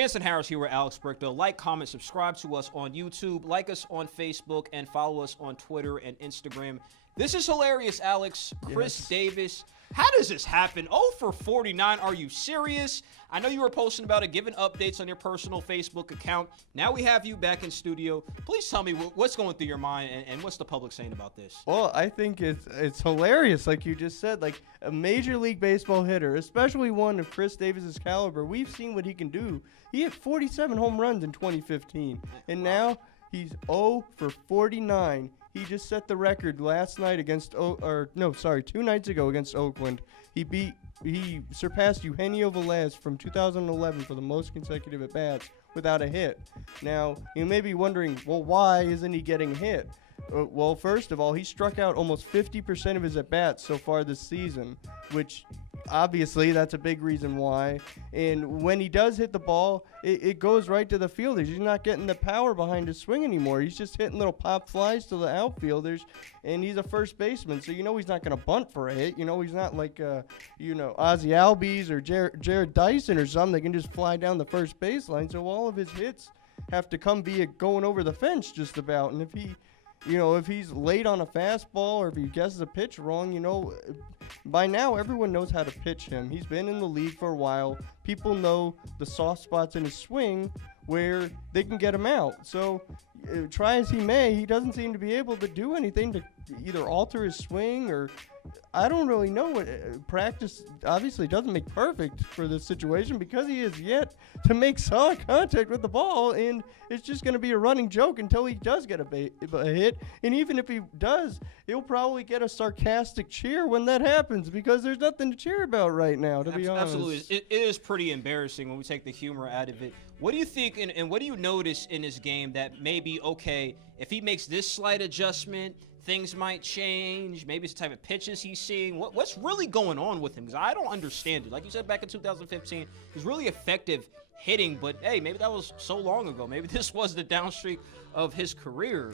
Jansen Harris here with Alex Brychta. Like, comment, subscribe to us on YouTube, like us on Facebook, and follow us on Twitter and Instagram. This is hilarious, Alex. Chris Davis. How does this happen? 0 for 49. Are you serious? I know you were posting about it, giving updates on your personal Facebook account. Now we have you back in studio. Please tell me what's going through your mind and what's the public saying about this? Well, I think it's hilarious, like you just said. Like a Major League Baseball hitter, especially one of Chris Davis's caliber, we've seen what he can do. He hit 47 home runs in 2015, and now he's 0 for 49. He just set the record last night against, 2 nights ago against Oakland. He surpassed Eugenio Velez from 2011 for the most consecutive at-bats without a hit. Now, you may be wondering, well, why isn't he getting hit? Well, first of all, he struck out almost 50% of his at-bats so far this season, which obviously that's a big reason why. And when he does hit the ball, it goes right to the fielders. He's not getting the power behind his swing anymore. He's just hitting little pop flies to the outfielders, and he's a first baseman, so you know he's not going to bunt for a hit. You know he's not like, Ozzie Albies or Jared Dyson or something that can just fly down the first baseline. So all of his hits have to come via going over the fence just about. And if he's late on a fastball or if he guesses a pitch wrong, by now everyone knows how to pitch him. He's been in the league for a while. People know the soft spots in his swing where they can get him out. So try as he may, he doesn't seem to be able to do anything to either alter his swing or I don't really know what practice obviously doesn't make perfect for this situation because he is yet to make solid contact with the ball, and it's just going to be a running joke until he does get a hit. And even if he does, he'll probably get a sarcastic cheer when that happens because there's nothing to cheer about right now, to be honest. Absolutely. It is pretty embarrassing when we take the humor out of it. What do you think and what do you notice in this game that maybe, okay, if he makes this slight adjustment, things might change? Maybe it's the type of pitches he's seeing. What's really going on with him? Because I don't understand it. Like you said, back in 2015, he was really effective hitting, but hey, maybe that was so long ago. Maybe this was the down streak of his career.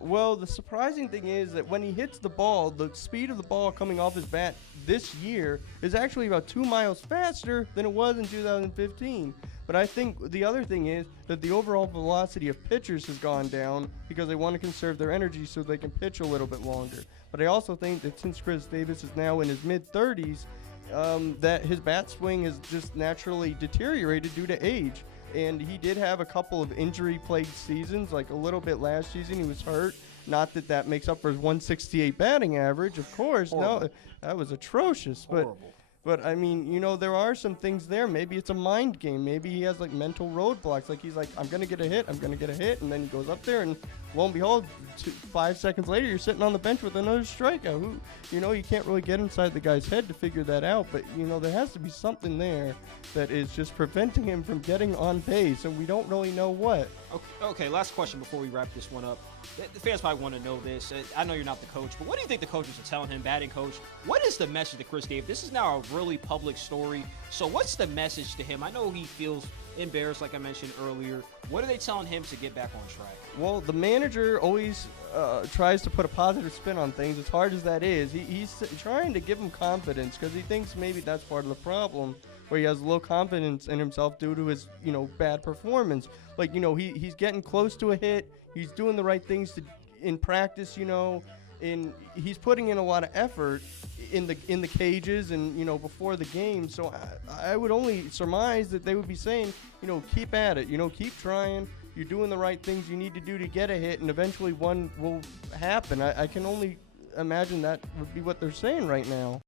Well, the surprising thing is that when he hits the ball, the speed of the ball coming off his bat this year is actually about 2 miles faster than it was in 2015. But I think the other thing is that the overall velocity of pitchers has gone down because they want to conserve their energy so they can pitch a little bit longer. But I also think that since Chris Davis is now in his mid-30s, that his bat swing has just naturally deteriorated due to age. And he did have a couple of injury-plagued seasons, like a little bit last season. He was hurt. Not that makes up for his 168 batting average, of course. Horrible. No, that was atrocious. Horrible. But I mean, there are some things there. Maybe it's a mind game. Maybe he has like mental roadblocks. Like he's like, I'm going to get a hit. And then he goes up there and lo and behold, 5 seconds later, you're sitting on the bench with another strikeout. You can't really get inside the guy's head to figure that out. But, there has to be something there that is just preventing him from getting on base. And we don't really know what. Okay, last question before we wrap this one up. The fans probably want to know this. I know you're not the coach, but what do you think the coaches are telling him, batting coach? What is the message to Chris Davis? This is now a really public story. So what's the message to him? I know he feels embarrassed, like I mentioned earlier. What are they telling him to get back on track? Well, the manager always tries to put a positive spin on things, as hard as that is. He's trying to give him confidence because he thinks maybe that's part of the problem, where he has low confidence in himself due to his, bad performance. Like, he's getting close to a hit. He's doing the right things in practice, and he's putting in a lot of effort in the cages and, before the game. So I would only surmise that they would be saying, keep at it, keep trying. You're doing the right things you need to do to get a hit, and eventually one will happen. I can only imagine that would be what they're saying right now.